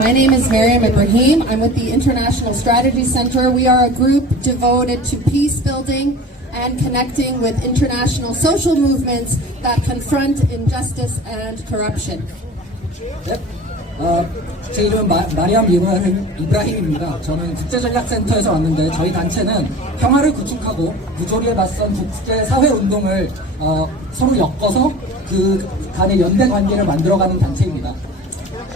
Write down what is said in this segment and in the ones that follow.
My name is Mariam Ibrahim. I'm with the International Strategy Center. We are a group devoted to peace building and connecting with international social movements that confront injustice and corruption. 네, 제 이름은 마리암 이브라힘입니다. 저는 국제전략센터에서 왔는데 저희 단체는 평화를 구축하고 부조리에 맞선 국제사회운동을 서로 엮어서 그 간의 연대 관계를 만들어가는 단체입니다.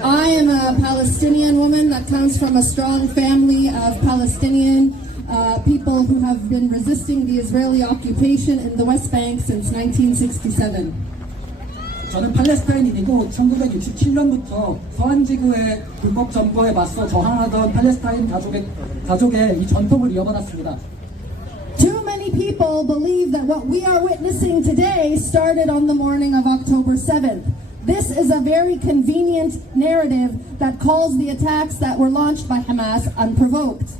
I am a Palestinian woman that comes from a strong family of Palestinian people who have been resisting the Israeli occupation in the West Bank since 1967. 저는 팔레스타인인이고 1967년부터 서한지구의 불법 점거에 맞서 저항하던 팔레스타인 가족의 이 전통을 이어받았습니다. Too many people believe that what we are witnessing today started on the morning of October 7th. This is a very convenient narrative that calls the attacks that were launched by Hamas unprovoked.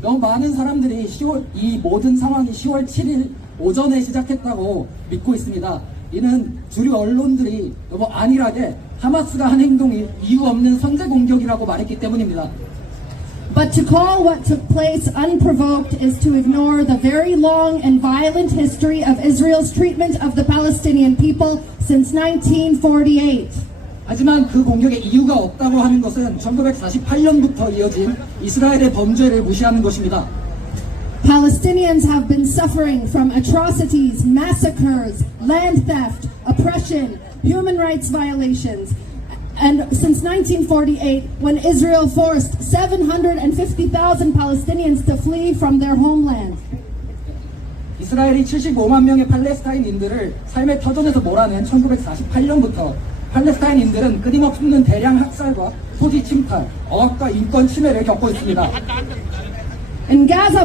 너무 많은 사람들이 이 모든 상황이 10월 7일 오전에 시작했다고 믿고 있습니다. 이는 주류 언론들이 너무 안일하게 하마스가 한 행동이 이유 없는 선제 공격이라고 말했기 때문입니다. But to call what took place unprovoked is to ignore the very long and violent history of Israel's treatment of the Palestinian people since 1948. 하지만 그 공격에 이유가 없다고 하는 것은 1948년부터 이어진 이스라엘의 범죄를 무시하는 것입니다. Palestinians have been suffering from atrocities, massacres, land theft, oppression, human rights violations. And since 1948, when Israel forced 750,000 Palestinians to flee from their homeland. 이스라엘이 75만 명의 팔레스타인인들을 삶의 터전에서 몰아낸 1948년부터 팔레스타인인들은 끊임없는 대량 학살과 토지 침탈, 억압과 인권 침해를 겪고 있습니다. In Gaza,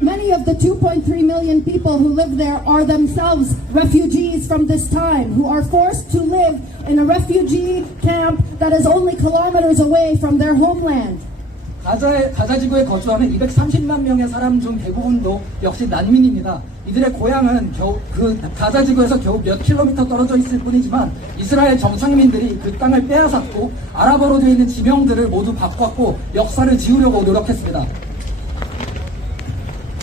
many of the 2.3 million people who live there are themselves refugees from this time, who are forced to live in a refugee camp that is only kilometers away from their homeland. 가자 지구에 거주하는 230만 명의 사람 중 대부분도 역시 난민입니다. 이들의 고향은 그 가자 지구에서 겨우 몇 킬로미터 떨어져 있을 뿐이지만 이스라엘 정착민들이 그 땅을 빼앗았고 아랍어로 되어 있는 지명들을 모두 바꿨고 역사를 지우려고 노력했습니다.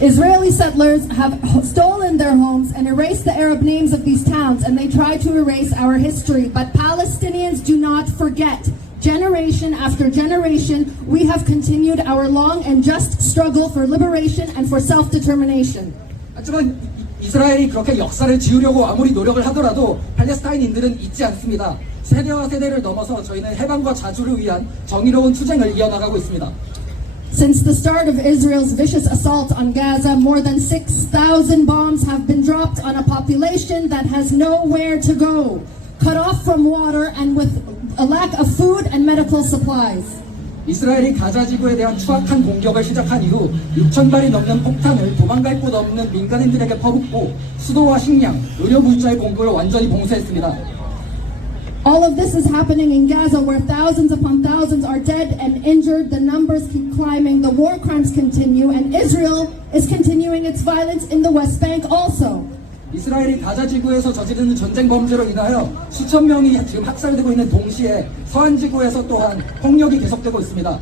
Israeli settlers have stolen their homes and erased the Arab names of these towns, and they try to erase our history. But Palestinians do not forget. Generation after generation, we have continued our long and just struggle for liberation and for self-determination. 하지만 이스라엘이 그렇게 역사를 지우려고 아무리 노력을 하더라도 팔레스타인인들은 잊지 않습니다. 세대와 세대를 넘어서 저희는 해방과 자주를 위한 정의로운 투쟁을 이어나가고 있습니다. Since the start of Israel's vicious assault on Gaza, more than 6,000 bombs have been dropped on a population that has nowhere to go, cut off from water and with a lack of food and medical supplies. 이스라엘이 가자 지구에 대한 추악한 공격을 시작한 이후 6,000발이 넘는 폭탄을 도망갈 곳 없는 민간인들에게 퍼붓고 수도와 식량, 의료 물자의 공급을 완전히 봉쇄했습니다. All of this is happening in Gaza, where thousands upon thousands are dead and injured. The numbers keep climbing. The war crimes continue, and Israel is continuing its violence in the West Bank also. 이스라엘이 가자 지구에서 저지르는 전쟁 범죄로 인하여 수천 명이 지금 학살되고 있는 동시에 서한 지구에서 또한 폭력이 계속되고 있습니다.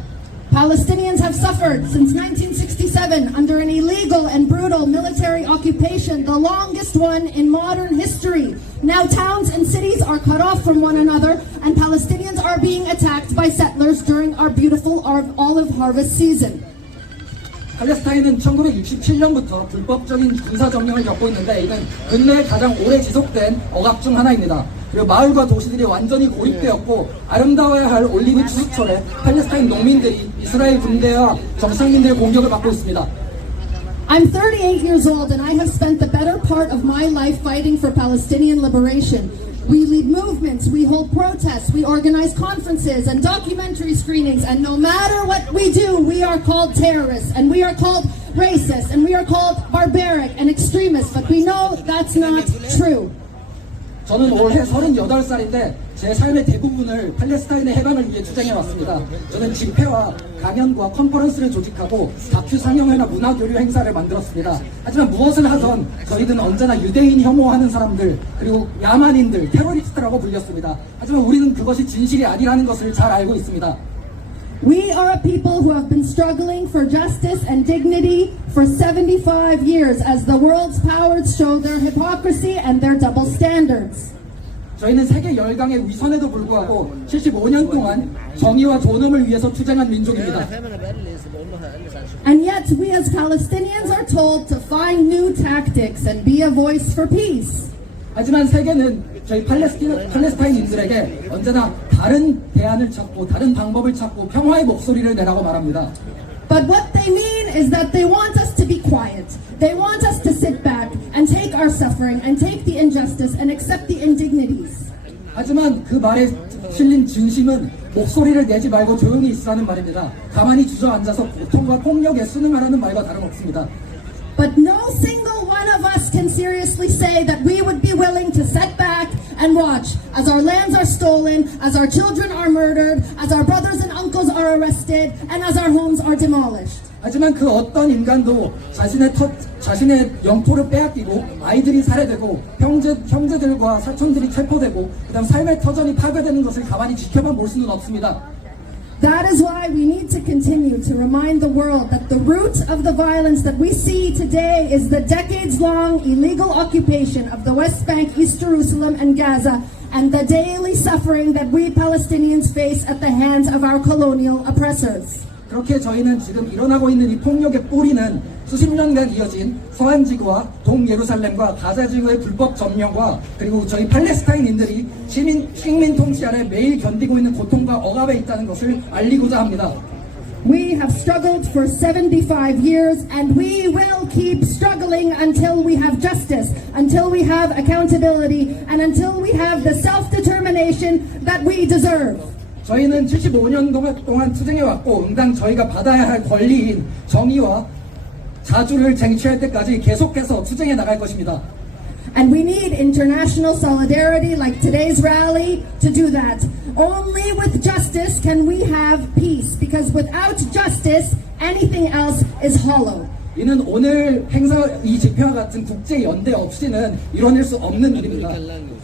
Palestinians have suffered since 1967 under an illegal and brutal military occupation, the longest one in modern history. Now towns and cities are cut off from one another, and Palestinians are being attacked by settlers during our beautiful olive harvest season. 팔레스타인은 1967년부터 불법적인 군사점령을 겪고 있는데 이는 근래 가장 오래 지속된 억압 중 하나입니다. 그리고 마을과 도시들이 완전히 고립되었고 아름다워야 할 올리브 추수철에 팔레스타인 농민들이 이스라엘 군대와 정착민들의 공격을 받고 있습니다. I'm 38 years old and I have spent the better part of my life fighting for Palestinian liberation. We lead movements, we hold protests, we organize conferences and documentary screenings, and no matter what we do, we are called terrorists, and we are called racist, and we are called barbaric and extremists, but we know that's not true. 저는 올해 38살인데 제 삶의 대부분을 팔레스타인의 해방을 위해 투쟁해왔습니다. 저는 집회와 강연과 컨퍼런스를 조직하고 다큐 상영회나 문화교류 행사를 만들었습니다. 하지만 무엇을 하던 저희들은 언제나 유대인 혐오하는 사람들, 그리고 야만인들, 테러리스트라고 불렸습니다. 하지만 우리는 그것이 진실이 아니라는 것을 잘 알고 있습니다. We are a people who have been struggling for justice and dignity for 75 years as the world's powers show their hypocrisy and their double standards. 저희는 세계 열강의 위선에도 불구하고 75년 동안 정의와 존엄을 위해서 투쟁한 민족입니다. And yet we as Palestinians are told to find new tactics and be a voice for peace. 하지만 세계는 저희 팔레스타인인들에게 언제나 다른 대안을 찾고 다른 방법을 찾고 평화의 목소리를 내라고 말합니다. But what they mean is that they want us to be quiet. They want us to sit back and take our suffering and take the injustice and accept the indignities. 하지만 그 말에 실린 진심은 목소리를 내지 말고 조용히 있으라는 말입니다. 가만히 주저앉아서 고통과 폭력에 순응하라는 말과 다름없습니다. But no single one of us can seriously say that we would be willing to sit back and watch as our lands are stolen, as our children are murdered, as our brothers and uncles are arrested, and as our homes are demolished. 하지만 그 어떤 인간도 자신의 영토를 빼앗기고 아이들이 살해되고 형제들과 사촌들이 체포되고 그다음 삶의 터전이 파괴되는 것을 가만히 지켜만 볼 수는 없습니다. That is why we need to continue to remind the world that the root of the violence that we see today is the decades-long illegal occupation of the West Bank, East Jerusalem, and Gaza, and the daily suffering that we Palestinians face at the hands of our colonial oppressors. 그렇게 저희는 지금 일어나고 있는 이 폭력의 뿌리는 수십 년간 이어진 서한지구와 동예루살렘과 가자지구의 불법 점령과 그리고 저희 팔레스타인인들이 식민 통치 아래 매일 견디고 있는 고통과 억압에 있다는 것을 알리고자 합니다. We have struggled for 75 years and we will keep struggling until we have justice, until we have accountability, and until we have the self-determination that we deserve. 저희는 75년 동안 투쟁해왔고 응당 저희가 받아야 할 권리인 정의와 자주를 쟁취할 때까지 계속해서 투쟁해 나갈 것입니다. And we need international solidarity like today's rally to do that. Only with justice can we have peace, because without justice, anything else is hollow. 이는 오늘 행사 이 집회와 같은 국제 연대 없이는 이뤄낼 수 없는 일입니다.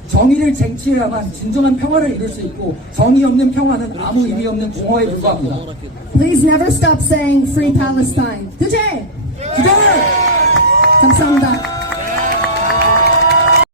정의를 쟁취해야만 진정한 평화를 이룰 수 있고 정의 없는 평화는 아무 의미 없는 공허에 불과합니다. Please never stop saying Free Palestine. 주제! 주제! 감사합니다.